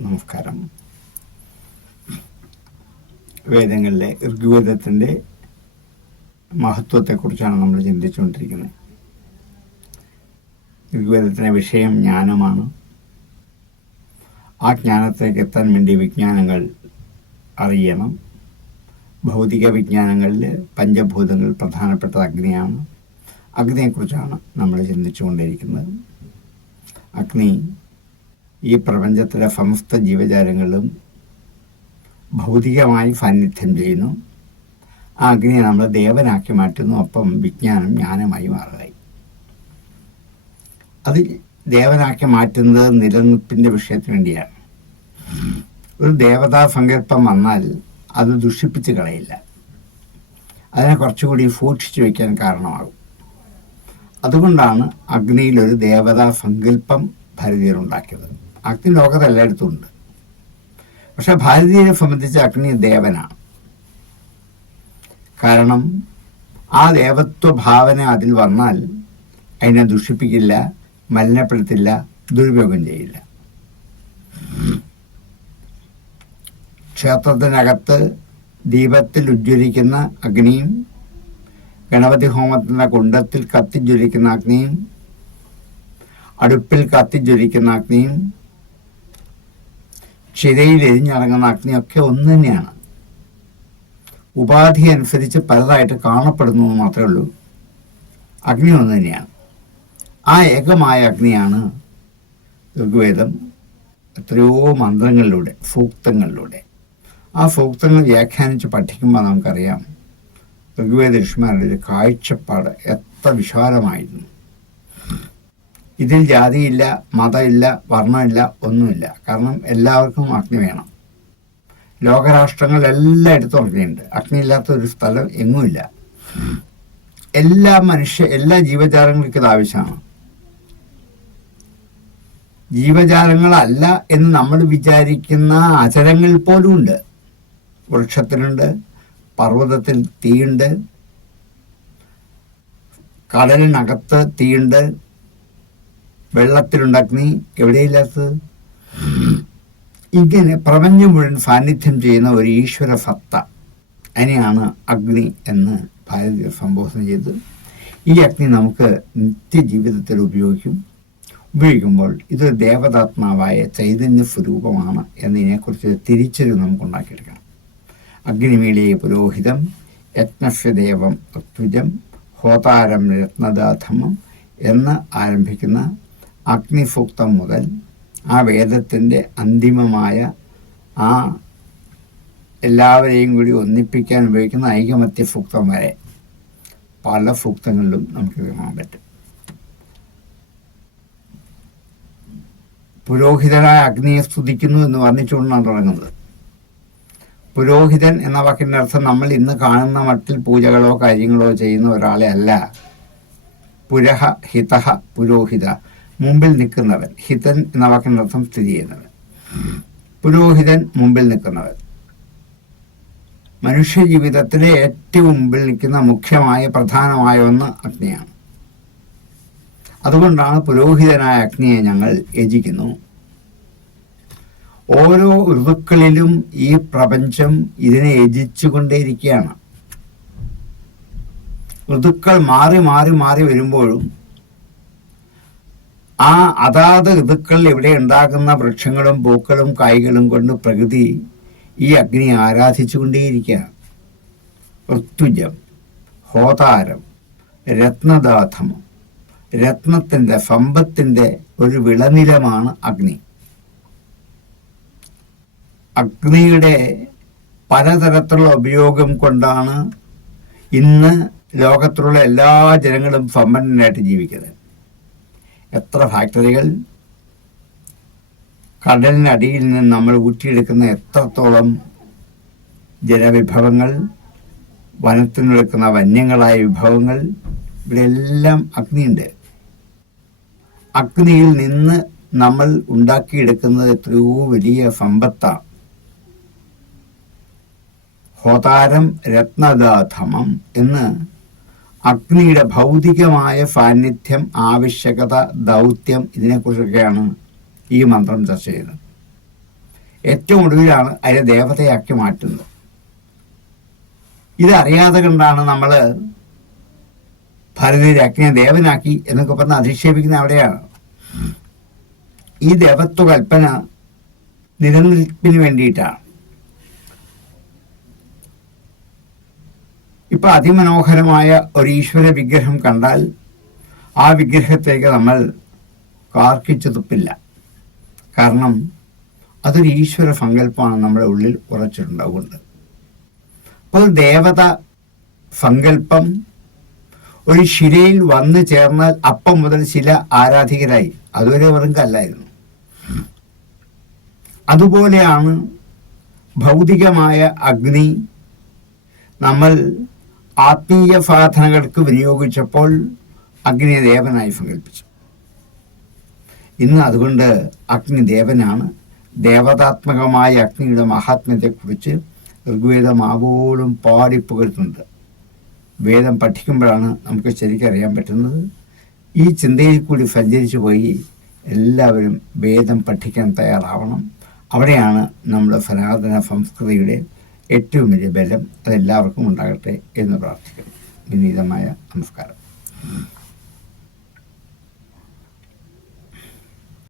നമസ്കാരം വേദങ്ങളിലെ ഋഗ്വേദത്തിന്റെ മഹത്വത്തെക്കുറിച്ചാണ് നമ്മൾ ചിന്തിച്ചുകൊണ്ടിരിക്കുന്നത്. ഋഗ്വേദത്തിന്റെ വിഷയം ജ്ഞാനമാണ്. ആ ജ്ഞാനത്തിലേക്ക് എത്താൻ വേണ്ടി വിജ്ഞാനങ്ങൾ അറിയണം. ഭൗതിക വിജ്ഞാനങ്ങളിൽ പഞ്ചഭൂതങ്ങൾ പ്രധാനപ്പെട്ടത് അഗ്നിയാണ്. അഗ്നിയെക്കുറിച്ചാണ് നമ്മൾ ചിന്തിച്ചുകൊണ്ടിരിക്കുന്നത്. അഗ്നി ഈ പ്രപഞ്ചത്തിലെ സമസ്ത ജീവജാലങ്ങളും ഭൗതികമായി സാന്നിധ്യം ചെയ്യുന്നു. ആ അഗ്നിയെ നമ്മൾ ദേവനാക്കി മാറ്റുന്നു. ഒപ്പം വിജ്ഞാനം ജ്ഞാനമായി മാറുകയായി. അത് ദേവനാക്കി മാറ്റുന്നത് നിലനിൽപ്പിന്റെ വിഷയത്തിന് വേണ്ടിയാണ്. ഒരു ദേവതാ സങ്കല്പം വന്നാൽ അത് ദുഷിപ്പിച്ച് കളയില്ല. അതിനെ കുറച്ചുകൂടി സൂക്ഷിച്ചു വയ്ക്കാൻ കാരണമാകും. അതുകൊണ്ടാണ് അഗ്നിയിലൊരു ദേവതാ സങ്കല്പം ഭാരതീയർ ഉണ്ടാക്കിയത്. അഗ്നി ലോകത്ത് എല്ലായിടത്തും ഉണ്ട്. പക്ഷെ ഭാരതീയരെ സംബന്ധിച്ച് അഗ്നി ദേവനാണ്. കാരണം ആ ദേവത്വ ഭാവന അതിൽ വന്നാൽ അതിനെ ദുഷിപ്പിക്കില്ല മലിനപ്പെടുത്തില്ല ദുരുപയോഗം ചെയ്യില്ല. ക്ഷേത്രത്തിനകത്ത് ദീപത്തിൽ ഉജ്ജ്വലിക്കുന്ന അഗ്നിയും ഗണപതി ഹോമത്തിന്റെ കുണ്ടത്തിൽ കത്തിജ്വലിക്കുന്ന അഗ്നിയും അടുപ്പിൽ കത്തിജ്വലിക്കുന്ന അഗ്നിയും ചിരയിൽ എരിഞ്ഞിറങ്ങുന്ന അഗ്നിയൊക്കെ ഒന്ന് തന്നെയാണ് ഉപാധി അനുസരിച്ച് പലതായിട്ട് കാണപ്പെടുന്നു മാത്രമേ ഉള്ളൂ. അഗ്നി ഒന്ന് തന്നെയാണ് ആ ഏകമായ അഗ്നിയാണ് ഋഗ്വേദം. എത്രയോ മന്ത്രങ്ങളിലൂടെ സൂക്തങ്ങളിലൂടെ ആ സൂക്തങ്ങൾ വ്യാഖ്യാനിച്ച് പഠിക്കുമ്പോൾ നമുക്കറിയാം ഋഗ്വേദ ഋഷിമാരുടെ ഒരു കാഴ്ചപ്പാട് എത്ര വിശാലമായിരുന്നു. ഇതിൽ ജാതിയില്ല മതമില്ല വർണമില്ല ഒന്നുമില്ല. കാരണം എല്ലാവർക്കും അഗ്നി വേണം. ലോകരാഷ്ട്രങ്ങൾ എല്ലായിടത്തും അഗ്നിയുണ്ട് അഗ്നിയില്ലാത്ത ഒരു സ്ഥലം എങ്ങുമില്ല. എല്ലാ മനുഷ്യ എല്ലാ ജീവജാലങ്ങൾക്കും ഇത് ആവശ്യമാണ്. ജീവജാലങ്ങളല്ല എന്ന് നമ്മൾ വിചാരിക്കുന്ന അചരങ്ങൾ പോലും ഉണ്ട് വൃക്ഷത്തിനുണ്ട് പർവതത്തിൽ തീയുണ്ട് കടലിനകത്ത് തീയുണ്ട് വെള്ളത്തിലുണ്ട് അഗ്നി. എവിടെയില്ലാത്തത് ഇങ്ങനെ പ്രപഞ്ചം മുഴുവൻ സാന്നിധ്യം ചെയ്യുന്ന ഒരു ഈശ്വര സത്ത. അതിനെയാണ് അഗ്നി എന്ന് ഭാരതീയ സംബോധന ചെയ്ത് ഈ അഗ്നി നമുക്ക് നിത്യജീവിതത്തിൽ ഉപയോഗിക്കും. ഉപയോഗിക്കുമ്പോൾ ഇത് ദേവതാത്മാവായ ചൈതന്യ സ്വരൂപമാണ് എന്നതിനെക്കുറിച്ച് തിരിച്ചറിവ് നമുക്ക് ഉണ്ടാക്കിയെടുക്കണം പുരോഹിതം യജ്ഞസ്വദേവം ഋത്വിജം ഹോതാരം രത്നദാധമം എന്ന് ആരംഭിക്കുന്ന അഗ്നിസൂക്തം മുതൽ ആ വേദത്തിന്റെ അന്തിമമായ ആ എല്ലാവരെയും കൂടി ഒന്നിപ്പിക്കാൻ ഉപയോഗിക്കുന്ന ഐകമത്യ സൂക്തം വരെ പല സൂക്തങ്ങളിലും നമുക്ക് കാണാൻ പറ്റും. പുരോഹിതരായ അഗ്നിയെ സ്തുതിക്കുന്നു എന്ന് വർണിച്ചുകൊണ്ടാണ് തുടങ്ങുന്നത്. പുരോഹിതൻ എന്ന വാക്കിന്റെ അർത്ഥം നമ്മൾ ഇന്ന് കാണുന്ന മട്ടിൽ പൂജകളോ കാര്യങ്ങളോ ചെയ്യുന്ന ഒരാളെ അല്ല. പുരഹ ഹിതഹ പുരോഹിത. മുമ്പിൽ നിൽക്കുന്നവൻ. ഹിതൻ എന്ന വാക്കിന്റെ അർത്ഥം സ്ഥിതി ചെയ്യുന്നവൻ. പുരോഹിതൻ മുമ്പിൽ നിൽക്കുന്നവൻ. മനുഷ്യ ജീവിതത്തിലെ ഏറ്റവും മുമ്പിൽ നിൽക്കുന്ന മുഖ്യമായ പ്രധാനമായ ഒന്ന് അഗ്നിയാണ്. അതുകൊണ്ടാണ് പുരോഹിതനായ അഗ്നിയെ ഞങ്ങൾ യജിക്കുന്നു. ഓരോ ഋതുക്കളിലും ഈ പ്രപഞ്ചം ഇതിനെ യജിച്ചുകൊണ്ടേയിരിക്കുകയാണ്. ഋതുക്കൾ മാറി മാറി മാറി വരുമ്പോഴും ആ അതാത് ഋതുക്കൾ ഇവിടെ ഉണ്ടാകുന്ന വൃക്ഷങ്ങളും പൂക്കളും കായ്കളും കൊണ്ട് പ്രകൃതി ഈ അഗ്നി ആരാധിച്ചുകൊണ്ടേയിരിക്കുകയാണ്. ഋത്തുജം ഹോതാരം രത്നദാഥമം രത്നത്തിന്റെ സമ്പത്തിന്റെ ഒരു വിളനിലമാണ് അഗ്നി. അഗ്നിയുടെ പലതരത്തിലുള്ള ഉപയോഗം കൊണ്ടാണ് ഇന്ന് ലോകത്തിലുള്ള എല്ലാ ജനങ്ങളും സമ്പന്നനായിട്ട് ജീവിക്കുന്നത്. എത്ര ഫാക്ടറികൾ കടലിനടിയിൽ നിന്ന് നമ്മൾ ഊറ്റിയെടുക്കുന്ന എത്രത്തോളം ജലവിഭവങ്ങൾ വനത്തിനെടുക്കുന്ന വന്യങ്ങളായ വിഭവങ്ങൾ ഇവിടെയെല്ലാം അഗ്നിയുണ്ട്. അഗ്നിയിൽ നിന്ന് നമ്മൾ ഉണ്ടാക്കിയെടുക്കുന്നത് എത്രയോ വലിയ സമ്പത്താണ്. ഹോതാരം രത്നദാധമം എന്ന് അഗ്നിയുടെ ഭൗതികമായ സാന്നിധ്യം ആവശ്യകത ദൗത്യം ഇതിനെക്കുറിച്ചൊക്കെയാണ് ഈ മന്ത്രം ചർച്ച ചെയ്യുന്നത്. ഏറ്റവും ഒടുവിലാണ് അതിനെ ദേവതയാക്കി മാറ്റുന്നത്. ഇതറിയാതെ കൊണ്ടാണ് നമ്മൾ ഭരതീയ അഗ്നിയെ ദേവനാക്കി എന്നൊക്കെ പറഞ്ഞ് അധിക്ഷേപിക്കുന്ന അവിടെയാണ്. ഈ ദേവത്വ കൽപ്പന നിലനിൽപ്പിന് വേണ്ടിയിട്ടാണ്. ഇപ്പൊ അതിമനോഹരമായ ഒരു ഈശ്വര വിഗ്രഹം കണ്ടാൽ ആ വിഗ്രഹത്തേക്ക് നമ്മൾ കാർക്കിച്ചു തുപ്പില്ല. കാരണം അതൊരു ഈശ്വര സങ്കല്പമാണ് നമ്മുടെ ഉള്ളിൽ ഉറച്ചിട്ടുണ്ടാവുന്നത്. അപ്പോൾ ദേവത സങ്കല്പം ഒരു ശിലയിൽ വന്നു ചേർന്നാൽ അപ്പം മുതൽ ശില ആരാധികരായി. അതുവരെ വെറും കല്ലായിരുന്നു. അതുപോലെയാണ് ഭൗതികമായ അഗ്നി നമ്മൾ ആത്മീയ പ്രാർത്ഥനകൾക്ക് വിനിയോഗിച്ചപ്പോൾ അഗ്നിയെ ദേവനായി സങ്കല്പിച്ചു. ഇന്ന് അതുകൊണ്ട് അഗ്നി ദേവനാണ് ദേവതാത്മകമായ അഗ്നിയുടെ മഹാത്മ്യത്തെക്കുറിച്ച് ഋഗ്വേദം ആവോളം പാടിപ്പുകഴ്ത്തുന്നുണ്ട് വേദം പഠിക്കുമ്പോഴാണ് നമുക്ക് ശരിക്കറിയാൻ പറ്റുന്നത്. ഈ ചിന്തയിൽ കൂടി സഞ്ചരിച്ചു പോയി എല്ലാവരും വേദം പഠിക്കാൻ തയ്യാറാവണം. അവിടെയാണ് നമ്മുടെ സനാതന സംസ്കൃതിയുടെ ഏറ്റവും വലിയ ബലം അതെല്ലാവർക്കും ഉണ്ടാകട്ടെ എന്ന് പ്രാർത്ഥിക്കുന്നു. വിനീതമായ നമസ്കാരം.